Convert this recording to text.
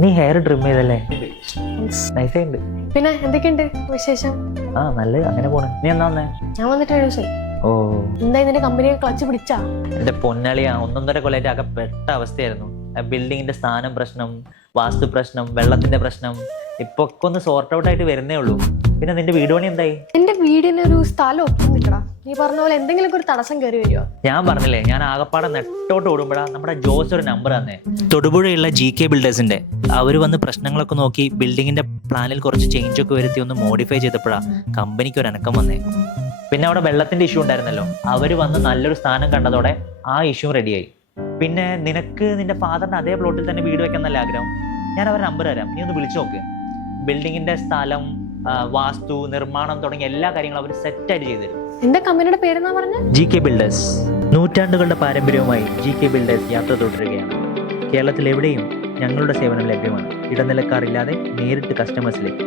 നീ hair trim ചെയ്തല്ലേ? നൈസായിട്ടുണ്ട്. പിന്നെ എന്തൊക്കെയുണ്ട് വിശേഷം? നല്ല അങ്ങനെ പോണ്. നീ എന്നാ വന്നേ? ഞാൻ വന്നിട്ട് 7 ദിവസമായി. ഓ, എന്താ ഇതിന്റെ കമ്പനിയെ ക്ലച്ച് പിടിച്ചാ? എന്റെ പൊന്നളിയാ, 1.5 കൊല്ലമായിട്ട് അകപ്പെട്ട അവസ്ഥയായിരുന്നു. ബിൽഡിങ്ങിന്റെ സ്ഥാനം പ്രശ്നം, വാസ്തു പ്രശ്നം, വെള്ളത്തിന്റെ പ്രശ്നം. ഇപ്പൊ ഒക്കെ ഒന്ന് സോർട്ട് ഔട്ട് ആയിട്ട് വരുന്നേ ഉള്ളൂ. പിന്നെ നിന്റെ വീട് പണി എന്തായി? എന്റെ വീടിന് ഒരു സ്ഥലം ഒപ്പം നിൽക്കടാ. നീ പറഞ്ഞ പോലെ എന്തെങ്കിലും ഒരു തടസ്സം കയറി വരുമോ? ഞാൻ പറഞ്ഞില്ലേ, ഞാൻ ആകപ്പാടെ നെട്ടോട്ട് ഓടുമ്പോഴാ നമ്മുടെ ജോസ് ഒരു നമ്പർ തന്നെ, തൊടുപുഴയുള്ള GK ബിൽഡേഴ്സിന്റെ. അവർ വന്ന് പ്രശ്നങ്ങളൊക്കെ നോക്കി ബിൽഡിങ്ങിന്റെ പ്ലാനിൽ കുറച്ച് ചേഞ്ച് ഒക്കെ വരുത്തി ഒന്ന് മോഡിഫൈ ചെയ്തപ്പോഴാ കമ്പനിക്ക് ഒരു അനക്കം വന്നേ. പിന്നെ അവിടെ വെള്ളത്തിന്റെ ഇഷ്യൂ ഉണ്ടായിരുന്നല്ലോ, അവർ വന്ന് നല്ലൊരു സ്ഥാനം കണ്ടതോടെ ആ ഇഷ്യൂ റെഡിയായി. പിന്നെ നിനക്ക് നിന്റെ ഫാദറിന്റെ അതേ പ്ലോട്ടിൽ തന്നെ വീട് വെക്കാൻ നല്ല ആഗ്രഹം. ഞാൻ അവരുടെ നമ്പർ തരാം, നീ ഒന്ന് വിളിച്ചു നോക്ക്. ബിൽഡിങ്ങിന്റെ സ്ഥലം, വാസ്തു, നിർമ്മാണം തുടങ്ങിയ എല്ലാ കാര്യങ്ങളും അവർ സെറ്റായിട്ട് ചെയ്തു തരും. എന്റെ കമ്പനിയുടെ പേരെന്നാ പറഞ്ഞ? GK builders. നൂറ്റാണ്ടുകളുടെ പാരമ്പര്യവുമായി GK ബിൽഡേഴ്സ് യാത്ര തുടരുകയാണ്. കേരളത്തിൽ എവിടെയും ഞങ്ങളുടെ സേവനം ലഭ്യമാണ്. ഇടനിലക്കാരില്ലാതെ നേരിട്ട് കസ്റ്റമേഴ്സിലേക്ക്.